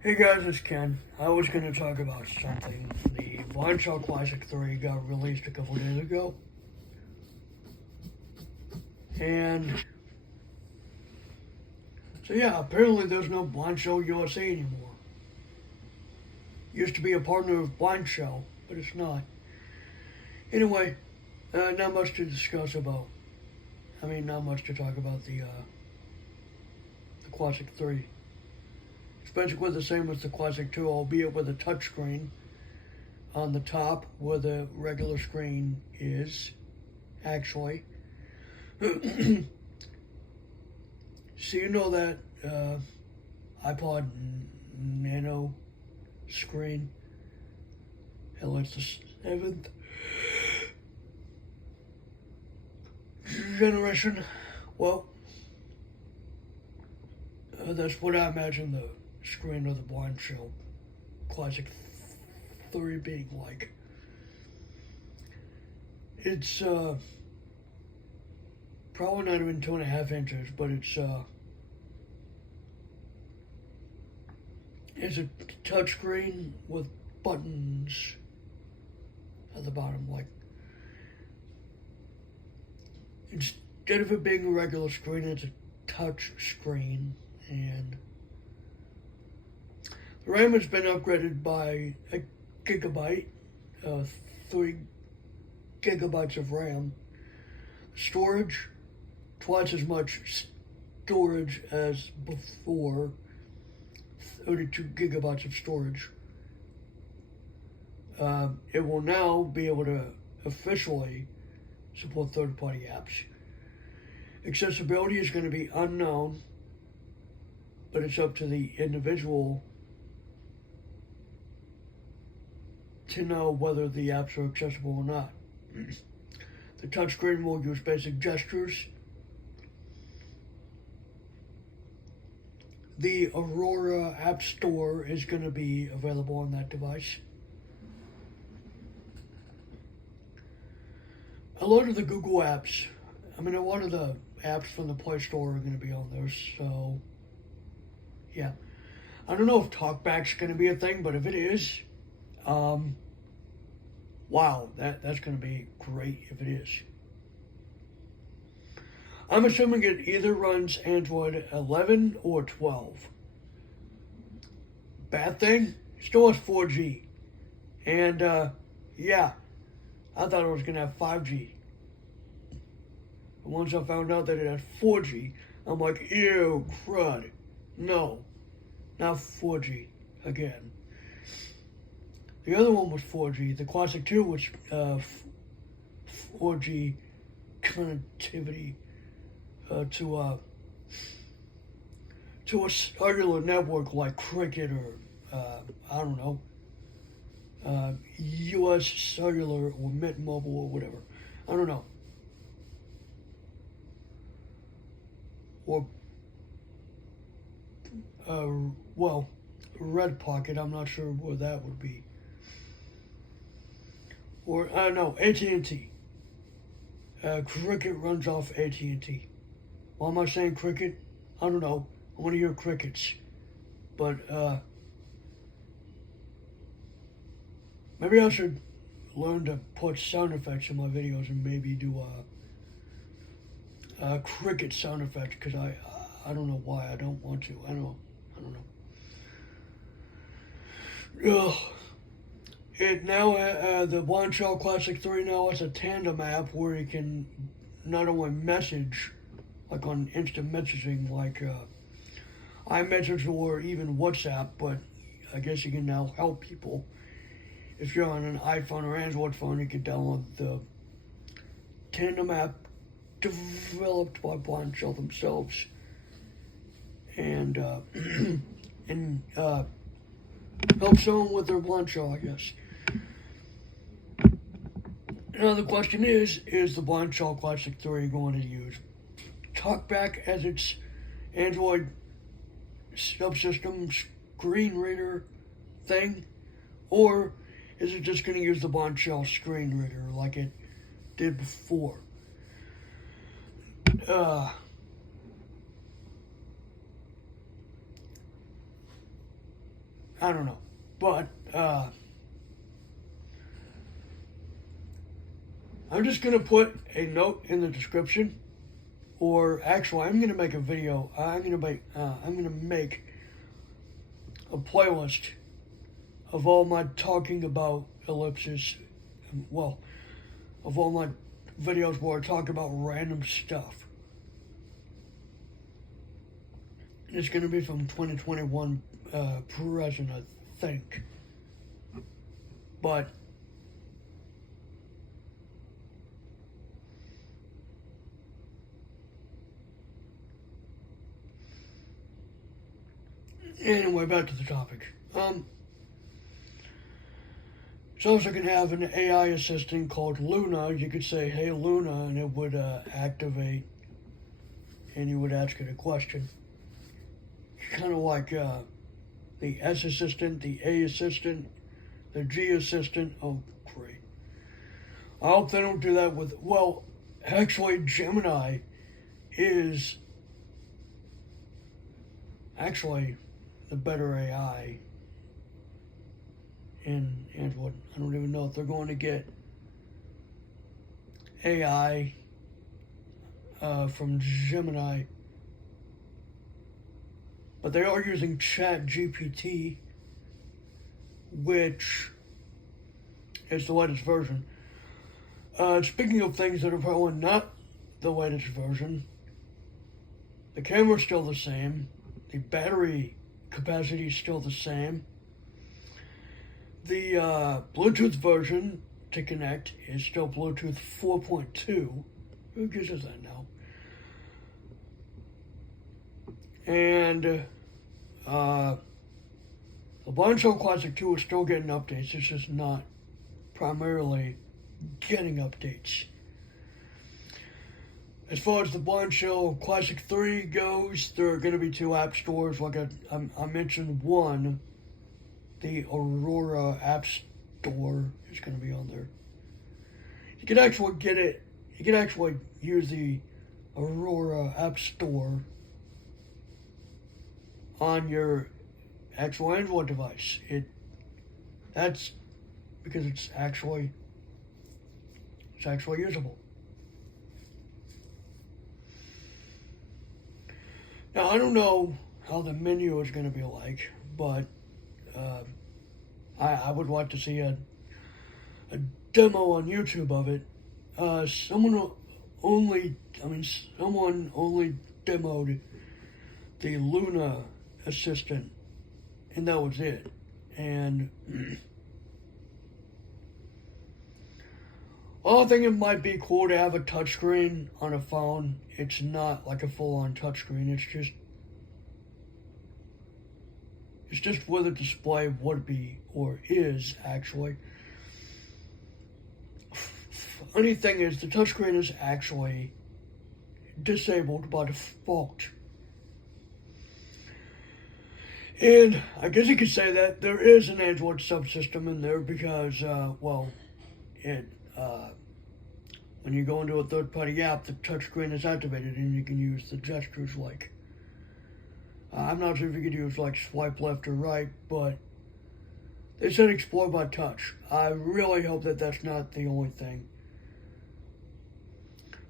Hey guys, it's Ken. I was going to talk about something. The Blind Shell Classic 3 got released a couple days ago. And so yeah, apparently there's no Blind Shell USA anymore. Used to be a partner of Blind Shell, but it's not. Anyway, not much to discuss about. Not much to talk about the Classic 3. It's basically the same as the Classic 2, albeit with a touchscreen on the top where the regular screen is, actually. So you know that iPod Nano screen? Hell, it's the seventh generation. Well, that's what I imagine the screen of the Blind Shell Classic 3 being like. It's probably not even 2.5 inches, but it's a touchscreen with buttons at the bottom. Like, instead of it being a regular screen, it's a touch screen, and the RAM has been upgraded by a gigabyte, 3 gigabytes of RAM. Storage, twice as much storage as before, 32 gigabytes of storage. It will now be able to officially support third-party apps. Accessibility is going to be unknown, but it's up to the individual to know whether the apps are accessible or not. The touchscreen will use basic gestures. The Aurora App Store is going to be available on that device. A lot of the Google apps, a lot of the apps from the Play Store are going to be on there, so yeah. I don't know if TalkBack's going to be a thing, but if it is, wow, that's going to be great if it is. I'm assuming it either runs Android 11 or 12. Bad thing, it still has 4G. And, yeah, I thought it was going to have 5G. But once I found out that it had 4G, I'm like, ew, crud. No, not 4G again. The other one was 4G. The Classic 2 was 4G connectivity to a cellular network like Cricket or I don't know, U.S. Cellular or Mint Mobile or whatever. I don't know. Or well, Red Pocket. I'm not sure where that would be. Or I don't know, AT&T. Cricket runs off AT&T. Why am I saying cricket? I don't know. I want to hear crickets. But, maybe I should learn to put sound effects in my videos and maybe do a cricket sound effect, because I don't know why I don't want to. I don't know. Ugh. It now, the Blind Shell Classic 3 now has a tandem app where you can not only message, like on instant messaging, like iMessage or even WhatsApp, but I guess you can now help people. If you're on an iPhone or Android phone, you can download the tandem app developed by Blind Shell themselves, and help someone with their Blind Shell, I guess. Now the question is the Blind Shell Classic 3 going to use TalkBack as its Android subsystem screen reader thing? Or is it just going to use the Blind Shell screen reader like it did before? I don't know. But I'm just going to put a note in the description, or actually, I'm going to make a video. I'm going to make a playlist of all my talking about ellipses. Well, of all my videos where I talk about random stuff. It's going to be from 2021 present, I think. But anyway, back to the topic. So also can have an AI assistant called Luna. You could say, "Hey Luna," and it would activate, and you would ask it a question. Kind of like the S assistant, the A assistant, the G assistant. Oh, great. I hope they don't do that with, well, actually, Gemini is actually the better AI. And what, I don't even know if they're going to get AI from Gemini. But they are using Chat GPT, which is the latest version. Speaking of things that are probably not the latest version, the camera's still the same, the battery capacity is still the same, the Bluetooth version to connect is still Bluetooth 4.2. Who gives us that now? And the Blind Shell Classic 2 is still getting updates. It's just not primarily getting updates. As far as the Blind Shell Classic 3 goes, there are going to be 2 app stores. Like I mentioned one, the Aurora App Store is going to be on there. You can actually get it, you can actually use the Aurora App Store on your actual Android device. That's because it's actually usable. Now I don't know how the menu is going to be like, but I would like to see a demo on YouTube of it. Someone only demoed the Luna assistant, and that was it. And I think it might be cool to have a touchscreen on a phone. It's not like a full-on touchscreen. It's just where the display would be or is actually. Funny thing is, the touchscreen is actually disabled by default. And I guess you could say that there is an Android subsystem in there because, when you go into a third-party app, the touchscreen is activated and you can use the gestures like. I'm not sure if you could use like swipe left or right, but they said explore by touch. I really hope that that's not the only thing.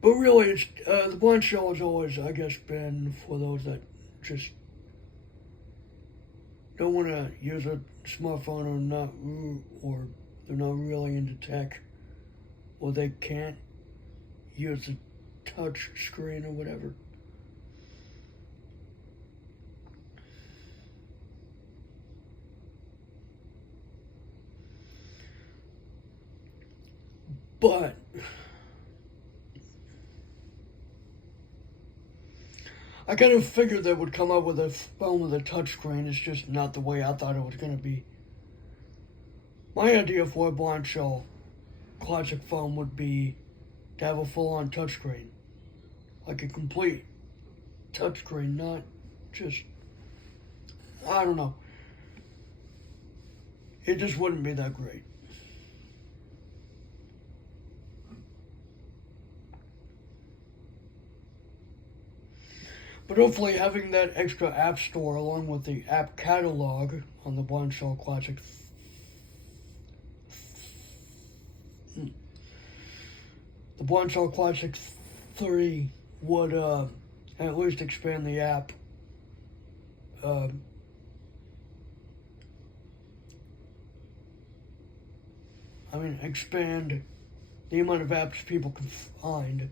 But really, it's the Blind Shell has always, I guess, been for those that just don't want to use a smartphone or they're not really into tech, or they can't use the touch screen or whatever. But I kind of figured they would come up with a phone with a touchscreen. It's just not the way I thought it was going to be. My idea for a Blind Shell Classic phone would be to have a full-on touchscreen. Like a complete touchscreen, not just, I don't know. It just wouldn't be that great. But hopefully having that extra app store along with the app catalog on the Blind Shell Classic the Blind Shell Classic 3 would at least expand the app uh, expand the amount of apps people can find,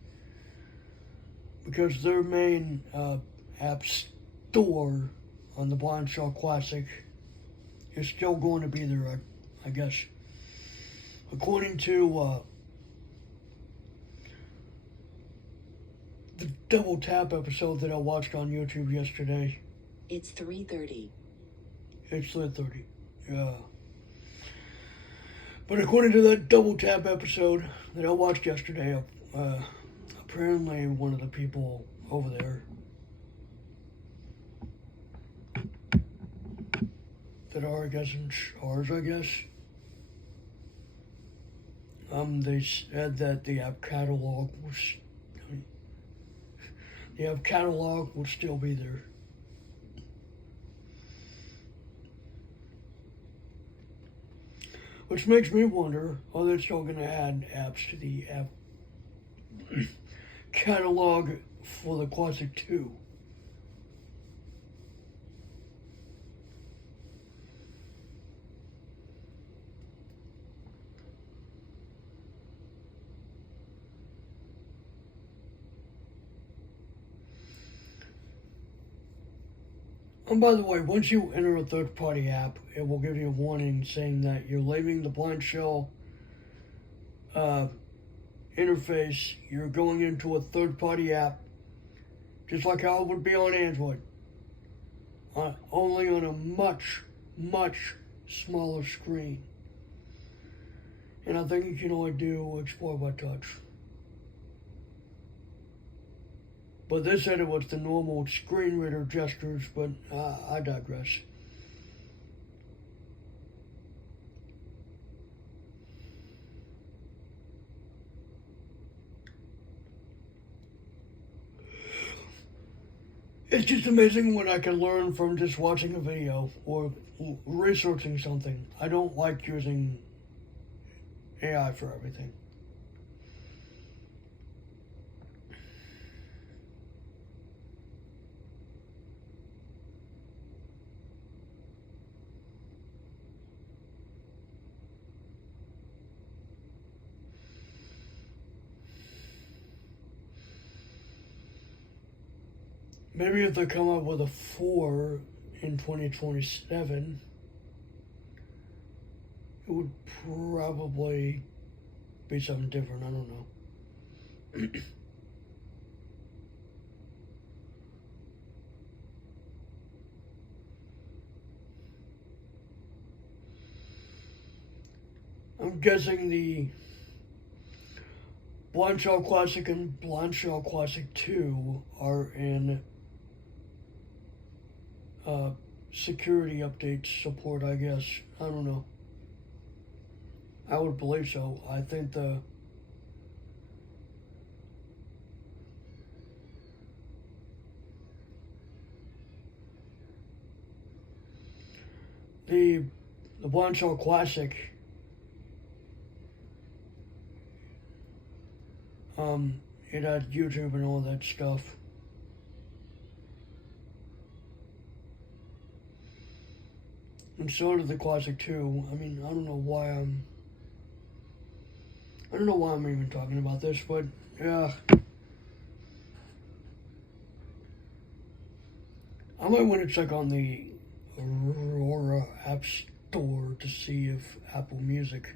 because their main app store on the Blind Shell Classic is still going to be there, I guess. According to the Double Tap episode that I watched on YouTube yesterday. It's 3:30. It's 3:30, yeah. But according to that Double Tap episode that I watched yesterday, apparently one of the people over there that are, I guess, in charge, they said that the app catalog will still be there. Which makes me wonder, are they still going to add apps to the app catalog for the Classic 2? And by the way, once you enter a third-party app, it will give you a warning saying that you're leaving the Blind Shell interface. You're going into a third-party app, just like how it would be on Android, only on a much, much smaller screen. And I think you can only do Explore by Touch. But they said it was the normal screen reader gestures, but I digress. It's just amazing what I can learn from just watching a video or researching something. I don't like using AI for everything. Maybe if they come up with a 4 in 2027, it would probably be something different. I don't know. I'm guessing the Blind Shell Classic and Blind Shell Classic 2 are in security updates support, I guess. I don't know. I would believe so. I think the Blind Shell Classic it had YouTube and all that stuff. And so did the Classic 2. I mean, I don't know why I'm even talking about this, but yeah. I might want to check on the Aurora App Store to see if Apple Music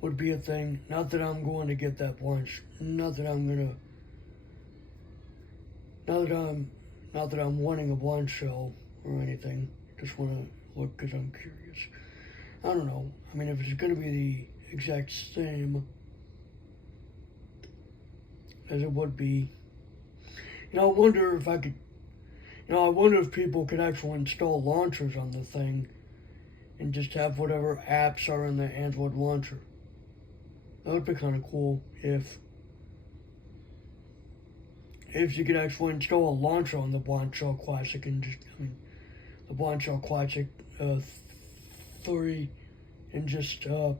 would be a thing. Not that I'm going to get that lunch. Not that I'm wanting a Blind Shell or anything. Just want to look because I'm curious. I don't know. I mean, if it's going to be the exact same as it would be, I wonder if I could. I wonder if people could actually install launchers on the thing and just have whatever apps are in the Android launcher. That would be kind of cool if if you could actually install a launcher on the Blind Shell Classic and the Blind Shell Classic 3 and just and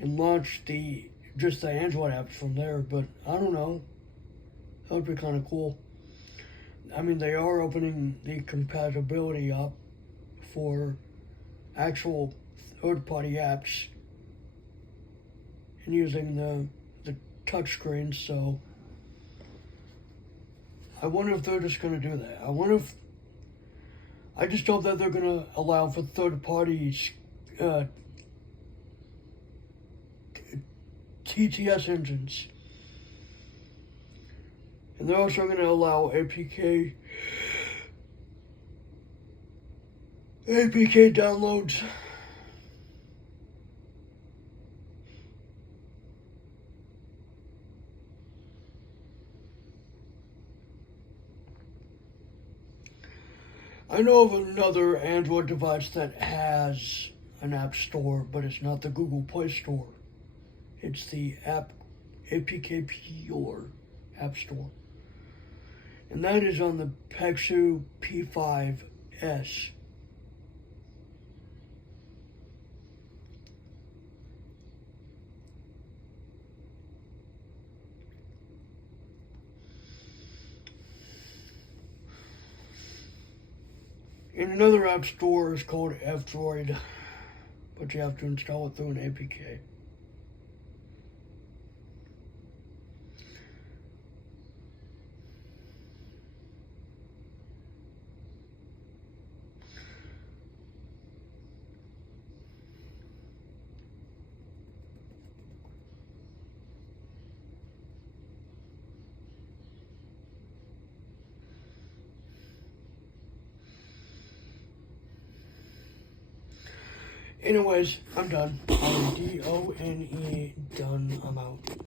launch the Android apps from there. But I don't know. That would be kind of cool. I mean, they are opening the compatibility up for actual third-party apps and using the touchscreen, so I wonder if they're just going to do that. I just hope that they're going to allow for third parties TTS engines. And they're also going to allow APK downloads. I know of another Android device that has an app store, but it's not the Google Play Store. It's the APK Pure App Store. And that is on the Pexu P5S. And another app store is called F-Droid, but you have to install it through an APK. Anyways, I'm done. Done. I'm out.